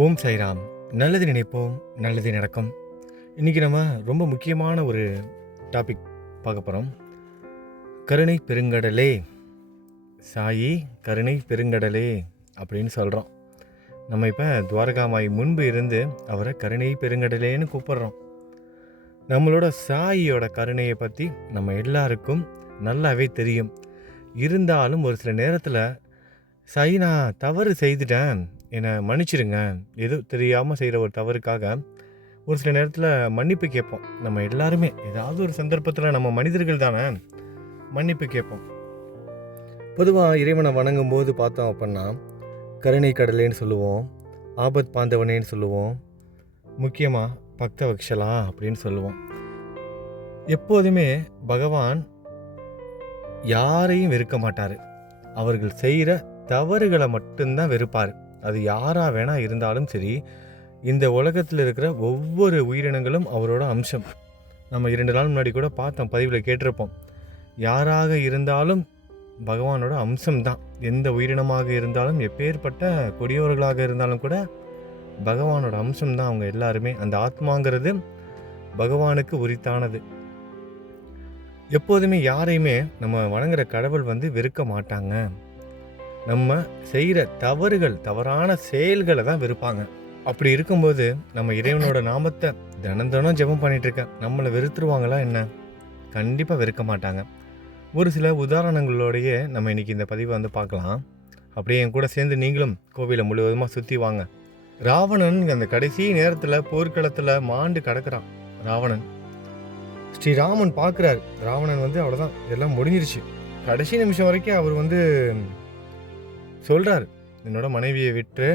ஓம் சாய்ராம். நல்லது நினைப்போம், நல்லது நடக்கும். இன்றைக்கி நம்ம ரொம்ப முக்கியமான ஒரு டாபிக் பார்க்க போகிறோம். கருணை பெருங்கடலே, சாயி கருணை பெருங்கடலே அப்படின்னு சொல்கிறோம். நம்ம இப்போ துவாரகாமாய் முன்பு இருந்து அவரை கருணை பெருங்கடலேன்னு கூப்பிட்றோம். நம்மளோட சாயியோட கருணையை பற்றி நம்ம எல்லாருக்கும் நல்லாவே தெரியும். இருந்தாலும் ஒரு சில நேரத்தில் சாயி நான் தவறு செய்துட்டேன், என்னை மன்னிச்சிடுங்க, ஏதோ தெரியாமல் செய்கிற ஒரு தவறுக்காக ஒரு சில நேரத்தில் மன்னிப்பு கேட்போம். நம்ம எல்லாருமே ஏதாவது ஒரு சந்தர்ப்பத்தில் நம்ம மனிதர்கள் தானே மன்னிப்பு கேட்போம். பொதுவாக இறைவனை வணங்கும் போது பார்த்தோம் அப்படின்னா கருணை கடலேன்னு சொல்லுவோம், ஆபத் பாந்தவனேன்னு சொல்லுவோம், முக்கியமாக பக்த வக்ஷலா அப்படின்னு சொல்லுவோம். எப்போதுமே பகவான் யாரையும் வெறுக்க மாட்டார். அவர்கள் செய்கிற தவறுகளை மட்டும்தான் வெறுப்பார். அது யாராக வேணால் இருந்தாலும் சரி, இந்த உலகத்தில் இருக்கிற ஒவ்வொரு உயிரினங்களும் அவரோட அம்சம். நம்ம 2 நாள் முன்னாடி கூட பார்த்தோம், பதிவில் கேட்டிருப்போம். யாராக இருந்தாலும் பகவானோட அம்சம்தான். எந்த உயிரினமாக இருந்தாலும், எப்பேற்பட்ட கொடியவர்களாக இருந்தாலும் கூட பகவானோட அம்சம்தான் அவங்க எல்லாருமே. அந்த ஆத்மாங்கிறது பகவானுக்கு உரித்தானது. எப்போதுமே யாரையுமே நம்ம வணங்குற கடவுள் வெறுக்க மாட்டாங்க. நம்ம செய்கிற தவறுகள், தவறான செயல்களை தான் வெறுப்பாங்க. அப்படி இருக்கும்போது நம்ம இறைவனோட நாமத்தை தினம் ஜெபம் பண்ணிட்டு இருக்க நம்மளை வெறுத்துருவாங்களா என்ன? கண்டிப்பாக வெறுக்க மாட்டாங்க. ஒரு சில உதாரணங்களோடையே நம்ம இன்னைக்கு இந்த பதிவை பார்க்கலாம். அப்படியே என் கூட சேர்ந்து நீங்களும் கோவிலை முழுவதுமாக சுற்றி வாங்க. ராவணன் அந்த கடைசி நேரத்தில் போர்க்களத்தில் மாண்டு கிடக்கிறான். ராவணன் ஸ்ரீராமன் பார்க்குறாரு. ராவணன் அவ்வளோதான், எல்லாம் முடிஞ்சிருச்சு. கடைசி நிமிஷம் வரைக்கும் அவர் சொல்கிறார், என்னோட மனைவியை விட்டு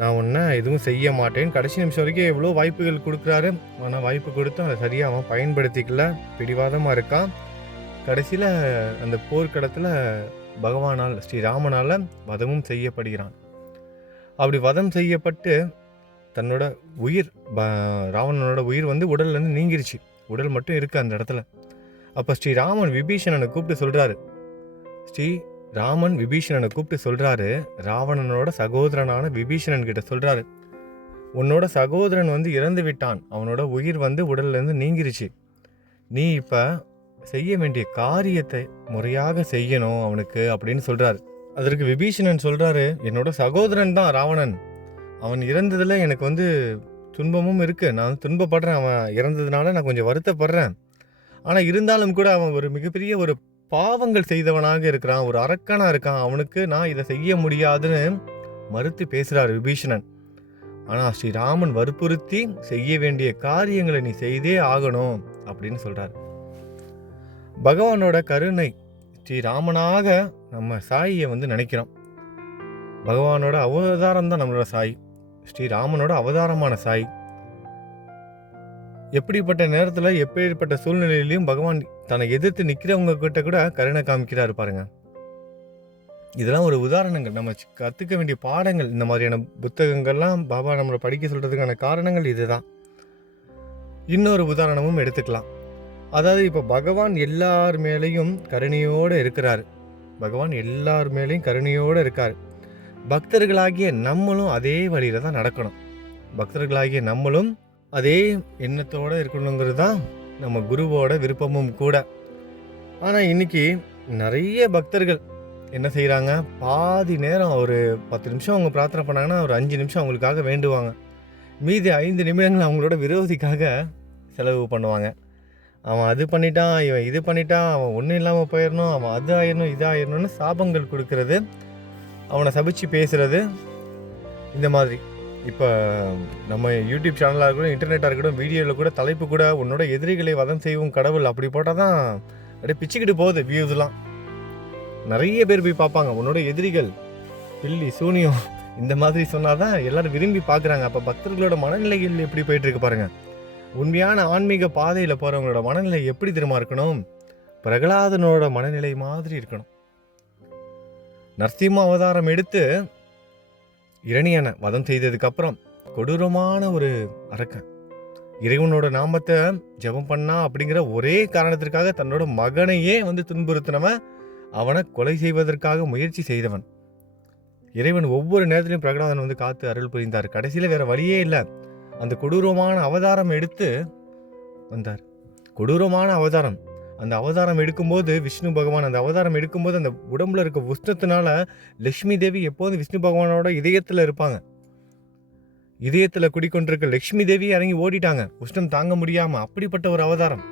நான் ஒன்றை எதுவும் செய்ய மாட்டேன். கடைசி நிமிஷம் வரைக்கும் எவ்வளோ வாய்ப்புகள் கொடுக்குறாரு. ஆனால் வாய்ப்பு கொடுத்தும் அதை சரியாக அவன் பயன்படுத்திக்கல, பிடிவாதமாக இருக்கான். கடைசியில் அந்த போர்க்களத்தில் பகவானால், ஸ்ரீராமனால் வதமும் செய்யப்படுகிறான். அப்படி வதம் செய்யப்பட்டு தன்னோட உயிர், ராவணனோட உயிர் உடல்லேருந்து நீங்கிருச்சு. உடல் மட்டும் இருக்குது அந்த இடத்துல. அப்போ ஸ்ரீராமன் விபீஷணனை கூப்பிட்டு சொல்கிறாரு, ராவணனோட சகோதரனான விபீஷணன் கிட்ட சொல்கிறாரு, உன்னோட சகோதரன் இறந்து விட்டான், அவனோட உயிர் உடல்லேருந்து நீங்கிருச்சு. நீ இப்போ செய்ய வேண்டிய காரியத்தை முறையாக செய்யணும் அவனுக்கு அப்படின்னு சொல்கிறாரு. அதற்கு விபீஷணன் சொல்கிறாரு, என்னோட சகோதரன் தான் ராவணன், அவன் இறந்ததில் எனக்கு துன்பமும் இருக்குது, நான் துன்பப்படுறேன், அவன் இறந்ததுனால நான் கொஞ்சம் வருத்தப்படுறேன். ஆனால் இருந்தாலும் கூட அவன் ஒரு மிகப்பெரிய ஒரு பாவங்கள் செய்தவனாக இருக்கிறான், ஒரு அரக்கனாக இருக்கான், அவனுக்கு நான் இதை செய்ய முடியாதுன்னு மறுத்து பேசுகிறார் விபீஷணன். ஆனால் ஸ்ரீராமன் வற்புறுத்தி செய்ய வேண்டிய காரியங்களை நீ செய்தே ஆகணும் அப்படின்னு சொல்கிறார். பகவானோட கருணை, ஸ்ரீராமனாக நம்ம சாயியை நினைக்கிறோம். பகவானோட அவதாரம் தான் நம்மளோட சாய், ஸ்ரீராமனோட அவதாரமான சாய். எப்படிப்பட்ட நேரத்தில், எப்பேற்பட்ட சூழ்நிலையிலையும் பகவான் தன்னை எதிர்த்து நிற்கிறவங்க கிட்ட கூட கருணை காமிக்கிறாரு பாருங்க. இதெல்லாம் ஒரு உதாரணங்கள், நம்ம கற்றுக்க வேண்டிய பாடங்கள். இந்த மாதிரியான புத்தகங்கள்லாம் பாபா நம்மளை படிக்க சொல்கிறதுக்கான காரணங்கள் இதுதான். இன்னொரு உதாரணமும் எடுத்துக்கலாம். அதாவது இப்போ பகவான் எல்லார் மேலேயும் கருணையோடு இருக்கிறார். பகவான் எல்லார் மேலேயும் கருணையோடு இருக்கார். பக்தர்களாகிய நம்மளும் அதே வழியில் தான் நடக்கணும். பக்தர்களாகிய நம்மளும் அதே எண்ணத்தோடு இருக்கணுங்கிறது தான் நம்ம குருவோட விருப்பமும் கூட. ஆனால் இன்றைக்கி நிறைய பக்தர்கள் என்ன செய்கிறாங்க, பாதி நேரம் ஒரு 10 நிமிஷம் அவங்க பிரார்த்தனை பண்ணாங்கன்னா ஒரு 5 நிமிஷம் அவங்களுக்காக வேண்டுவாங்க. மீதி 5 நிமிடங்கள் அவங்களோட விரோதிக்காக செலவு பண்ணுவாங்க. அவன் அது பண்ணிட்டான், இவன் இது பண்ணிட்டான், அவன் ஒன்றும் இல்லாமல் போயிடணும், அவன் அது ஆயிடணும், இது ஆயிடணும்னு சாபங்கள் கொடுக்கறது, அவனை சபிச்சு பேசுகிறது, இந்த மாதிரி. இப்போ நம்ம யூடியூப் சேனலாக இருக்கட்டும், இன்டர்நெட்டாக இருக்கட்டும், வீடியோவில் கூட தலைப்பு கூட உன்னோட எதிரிகளை வதம் செய்வோம் கடவுள் அப்படி போட்டால் தான் அப்படியே பிச்சுக்கிட்டு போகுது வியூஸ்லாம். நிறைய பேர் போய் பார்ப்பாங்க, உன்னோட எதிரிகள் பில்லி சூனியம் இந்த மாதிரி சொன்னால் தான் எல்லோரும் விரும்பி பார்க்குறாங்க. அப்போ பக்தர்களோட மனநிலைகள் எப்படி போயிட்டுருக்கு பாருங்கள். உண்மையான ஆன்மீக பாதையில் போகிறவங்களோட மனநிலை எப்படி தெரியுமா இருக்கணும்? பிரகலாதனோட மனநிலை மாதிரி இருக்கணும். நரசிம்ம அவதாரம் எடுத்து இரணியனை வதம் செய்ததுக்கப்புறம் கொடூரமான ஒரு அரக்கன் இறைவனோட நாமத்தை ஜெபம் பண்ணா அப்படிங்கிற ஒரே காரணத்திற்காக தன்னோட மகனையே துன்புறுத்தினவன், அவனை கொலை செய்வதற்காக முயற்சி செய்தவன். இறைவன் ஒவ்வொரு நேரத்திலையும் பிரகலாதன் வந்து காத்து அருள் புரிந்தார். கடைசியில் வேற வழியே இல்லை, அந்த கொடூரமான அவதாரம் எடுத்து வந்தார். கொடூரமான அவதாரம். அந்த அவதாரம் எடுக்கும்போது விஷ்ணு பகவான் அந்த அவதாரம் எடுக்கும்போது அந்த உடம்புல இருக்க உஷ்ணத்தினால லக்ஷ்மி தேவி எப்போதும் விஷ்ணு பகவானோட இதயத்தில் இருப்பாங்க. இதயத்தில் குடிக்கொண்டிருக்க லக்ஷ்மி தேவி இறங்கி ஓடிட்டாங்க உஷ்ணம் தாங்க முடியாம. அப்படிப்பட்ட ஒரு அவதாரம்.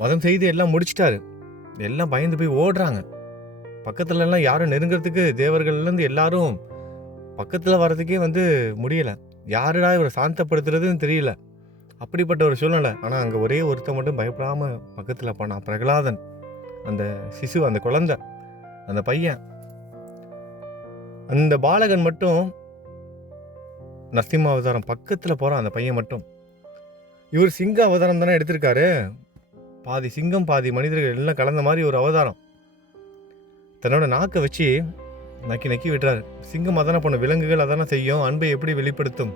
வதம் செய்து எல்லாம் முடிச்சிட்டாரு. எல்லாம் பயந்து போய் ஓடுறாங்க. பக்கத்துல எல்லாம் யாரும் நெருங்கிறதுக்கு, தேவர்கள்லேருந்து எல்லாரும் பக்கத்தில் வர்றதுக்கே வந்து முடியல. யாருடா இவரை சாந்தப்படுத்துறதுன்னு தெரியல. அப்படிப்பட்ட ஒரு சூழ்நிலை. ஆனால் அங்கே ஒரே ஒருத்தன் மட்டும் பயப்படாமல் பக்கத்தில் போனான், பிரகலாதன். அந்த சிசு, அந்த குழந்தை, அந்த பையன், அந்த பாலகன் மட்டும் நரசிம்ம அவதாரம் பக்கத்தில் போகிறான். அந்த பையன் மட்டும். இவர் சிங்க அவதாரம் தானே எடுத்திருக்காரு. பாதி சிங்கம் பாதி மனிதர்கள் எல்லாம் கலந்த மாதிரி ஒரு அவதாரம். தன்னோட நாக்கை வச்சு நக்கி நக்கி விட்டுறாரு. சிங்கம் அதான பண்ண, விலங்குகள் அதானே செய்யும். அன்பை எப்படி வெளிப்படுத்தும்?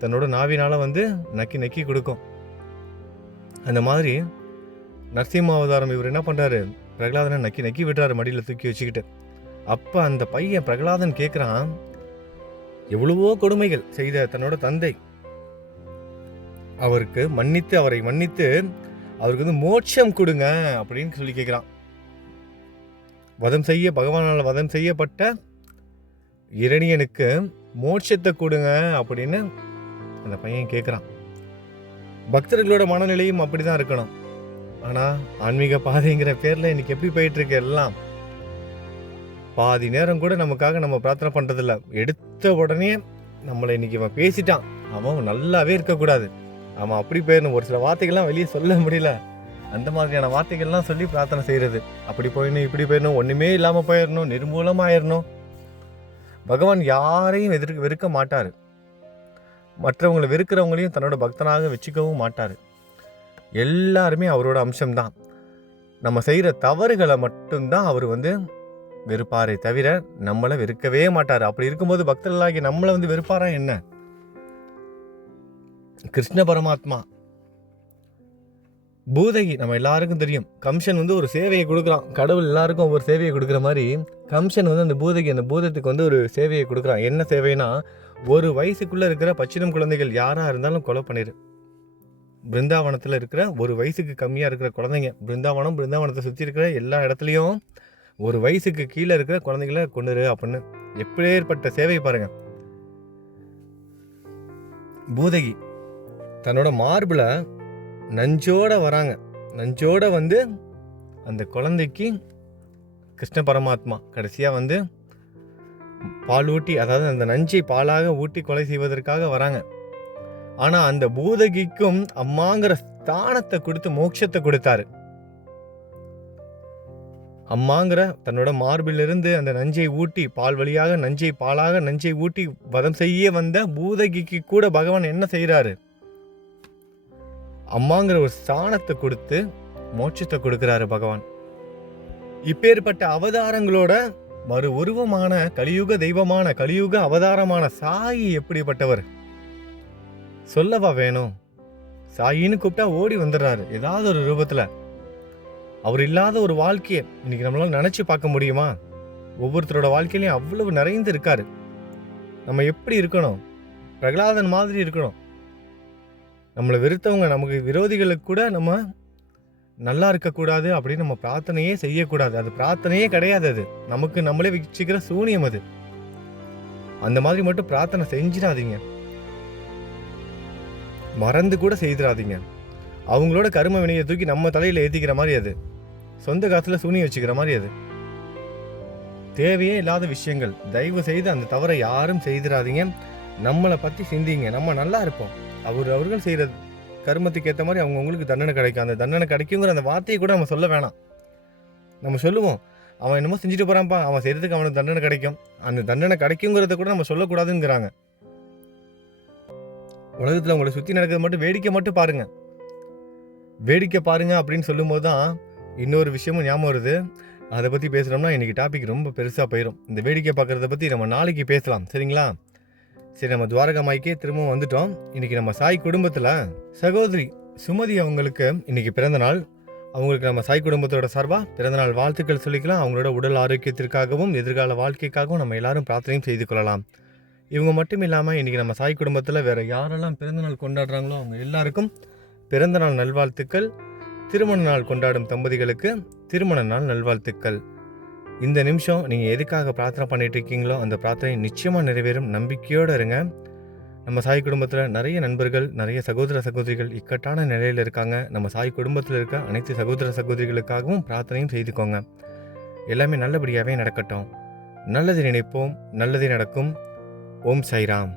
தன்னோட நாவினால வந்து நக்கி நக்கி கொடுக்கும். அந்த மாதிரி நரசிம்ம அவதாரம் இவர் என்ன பண்ணுறாரு, பிரகலாதனை நக்கி நக்கி விட்டுறாரு மடியில் தூக்கி வச்சுக்கிட்டு. அப்போ அந்த பையன் பிரகலாதன் கேட்குறான், எவ்வளவோ கொடுமைகள் செய்த தன்னோட தந்தை அவருக்கு அவரை மன்னித்து அவருக்கு வந்து மோட்சம் கொடுங்க அப்படின்னு சொல்லி கேட்குறான். பகவானால் வதம் செய்யப்பட்ட இரணியனுக்கு மோட்சத்தை கொடுங்க அப்படின்னு அந்த பையன் கேட்குறான். பக்தர்களோட மனநிலையும் அப்படிதான் இருக்கணும். ஆனால் ஆன்மீக பாதைங்கிற பேரில் இன்னைக்கு எப்படி போயிட்டு இருக்கு எல்லாம், பாதி நேரம் கூட நமக்காக நம்ம பிரார்த்தனை பண்ணுறதில்ல. எடுத்த உடனே நம்மளை இன்னைக்கு அவன் பேசிட்டான், அவன் நல்லாவே இருக்கக்கூடாது, அவன் அப்படி போயிடணும், ஒரு சில வார்த்தைகள்லாம் வெளியே சொல்ல முடியல, அந்த மாதிரியான வார்த்தைகள்லாம் சொல்லி பிரார்த்தனை செய்கிறது. அப்படி போயிடணும், இப்படி போயிடணும், ஒன்றுமே இல்லாமல் போயிடணும், நிர்மூலமாயிடணும். பகவான் யாரையும் வெறுக்க மாட்டார். மற்றவங்களை வெறுக்கிறவங்களையும் தன்னோட பக்தனாக வச்சுக்கவும் மாட்டார். எல்லாருமே அவரோட அம்சம்தான். நம்ம செய்கிற தவறுகளை மட்டும்தான் அவர் வந்து வெறுப்பாரே தவிர நம்மளை வெறுக்கவே மாட்டார். அப்படி இருக்கும்போது பக்தர்களாகி நம்மளை வந்து வெறுப்பாரா என்ன? கிருஷ்ண பரமாத்மா பூதகி நம்ம எல்லாருக்கும் தெரியும். கம்சன் வந்து ஒரு சேவையை கொடுக்குறான். கடவுள் எல்லாருக்கும் ஒரு சேவையை கொடுக்குற மாதிரி கம்சன் வந்து அந்த பூதகி, அந்த பூதத்துக்கு வந்து ஒரு சேவையை கொடுக்குறான். என்ன சேவைனா, ஒரு வயசுக்குள்ளே இருக்கிற பச்சிளம் குழந்தைகள் யாராக இருந்தாலும் கொலை பண்ணிடு. பிருந்தாவனத்தில் இருக்கிற ஒரு வயசுக்கு கம்மியாக இருக்கிற குழந்தைங்க, பிருந்தாவனத்தை சுற்றி இருக்கிற எல்லா இடத்துலையும் ஒரு வயசுக்கு கீழே இருக்கிற குழந்தைகளை கொண்டுரு அப்படின்னு. எப்பேற்பட்ட சேவை பாருங்க. பூதகி தன்னோட மார்பில் நஞ்சோட வராங்க. நஞ்சோட வந்து அந்த குழந்தைக்கு கிருஷ்ண பரமாத்மா கடைசியாக வந்து பால் ஊட்டி, அதாவது அந்த நஞ்சை பாலாக ஊட்டி கொலை செய்வதற்காக வராங்க. ஆனால் அந்த பூதகிக்கும் அம்மாங்கிற ஸ்தானத்தை கொடுத்து மோட்சத்தை கொடுத்தாரு. அம்மாங்கிற தன்னோட மார்பிலிருந்து அந்த நஞ்சை ஊட்டி, பால் வழியாக நஞ்சை பாலாக நஞ்சை ஊட்டி வதம் செய்ய வந்த பூதகிக்கு கூட பகவான் என்ன செய்கிறாரு, அம்மாங்கிற ஒரு ஸ்தானத்தை கொடுத்து மோட்சத்தை கொடுக்கிறாரு பகவான். இப்பேற்பட்ட அவதாரங்களோட மறு உருவமான கலியுக தெய்வமான கலியுக அவதாரமான சாயி எப்படிப்பட்டவர் சொல்லவா வேணும்? சாயின்னு கூப்பிட்டா ஓடி வந்துடுறாரு ஏதாவது ஒரு ரூபத்துல. அவர் இல்லாத ஒரு வாழ்க்கையை இன்னைக்கு நம்மளால நினைச்சு பார்க்க முடியுமா? ஒவ்வொருத்தரோட வாழ்க்கையிலையும் அவ்வளவு நிறைந்து இருக்காரு. நம்ம எப்படி இருக்கணும்? பிரகலாதன் மாதிரி இருக்கணும். நம்மளை வெறுத்தவங்க, நமக்கு விரோதிகளுக்கு கூட நம்ம நல்லா இருக்கக்கூடாது அப்படின்னு நம்ம பிரார்த்தனையே செய்யக்கூடாது. அது பிரார்த்தனையே கிடையாது, அது நமக்கு நம்மளே வச்சுக்கிற சூனியம். அது அந்த மாதிரி மட்டும் பிரார்த்தனை செஞ்சிடாதீங்க, மறந்து கூட செய்திடாதீங்க. அவங்களோட கர்ம வினையை தூக்கி நம்ம தலையில் ஏற்றிக்கிற மாதிரி, அது சொந்த காசுல சூனியம் வச்சுக்கிற மாதிரி. அது தேவையே இல்லாத விஷயங்கள். தயவு செய்து அந்த தவறை யாரும் செய்திடாதீங்க. நம்மளை பற்றி சிந்திங்க, நம்ம நல்லா இருப்போம். அவர்கள் செய்கிற கர்மத்துக்கு ஏற்ற மாதிரி அவங்களுக்கு தண்டனை கிடைக்கும். அந்த தண்டனை கிடைக்குங்கிற அந்த வார்த்தையை கூட நம்ம சொல்ல வேணாம். நம்ம சொல்லுவோம், அவன் என்னமோ செஞ்சுட்டு போகிறான்ப்பா, அவன் செய்கிறதுக்கு அவனுக்கு தண்டனை கிடைக்கும். அந்த தண்டனை கிடைக்குங்கிறத கூட நம்ம சொல்லக்கூடாதுங்கிறாங்க. உலகத்தில் உங்களை சுற்றி நடக்கிறது மட்டும் வேடிக்கை மட்டும் பாருங்க, வேடிக்கை பாருங்க அப்படின்னு சொல்லும்போது தான் இன்னொரு விஷயமும் ஞாபகம் வருது. அதை பற்றி பேசுகிறோம்னா இன்றைக்கி டாபிக் ரொம்ப பெருசாக போயிடும். இந்த வேடிக்கை பார்க்குறத பற்றி நம்ம நாளைக்கு பேசலாம், சரிங்களா? சரி, நம்ம துவாரகா மாய்க்கே திரும்பவும் வந்துட்டோம். இன்றைக்கி நம்ம சாய் குடும்பத்தில் சகோதரி சுமதி அவங்களுக்கு இன்றைக்கி பிறந்த நாள். அவங்களுக்கு நம்ம சாய் குடும்பத்தோட சார்பாக பிறந்தநாள் வாழ்த்துக்கள் சொல்லிக்கலாம். அவங்களோட உடல் ஆரோக்கியத்திற்காகவும் எதிர்கால வாழ்க்கைக்காகவும் நம்ம எல்லாரும் பிரார்த்தனையும் செய்து கொள்ளலாம். இவங்க மட்டும் இல்லாமல் இன்றைக்கி நம்ம சாய் குடும்பத்தில் வேறு யாரெல்லாம் பிறந்தநாள் கொண்டாடுறாங்களோ அவங்க எல்லாருக்கும் பிறந்தநாள் நல்வாழ்த்துக்கள். திருமண நாள் கொண்டாடும் தம்பதிகளுக்கு திருமண நாள் நல்வாழ்த்துக்கள். இந்த நிமிஷம் நீங்கள் எதுக்காக பிரார்த்தனை பண்ணிட்டு இருக்கீங்களோ அந்த பிரார்த்தனை நிச்சயமாக நிறைவேறும். நம்பிக்கையோடு இருங்க. நம்ம சாய் குடும்பத்தில் நிறைய நண்பர்கள், நிறைய சகோதர சகோதரிகள் இக்கட்டான நிலையில் இருக்காங்க. நம்ம சாய் குடும்பத்தில் இருக்க அனைத்து சகோதர சகோதரிகளுக்காகவும் பிரார்த்தனையும் செய்துக்கோங்க. எல்லாமே நல்லபடியாகவே நடக்கட்டும். நல்லது நினைப்போம், நல்லதே நடக்கும். ஓம் சாய்ராம்.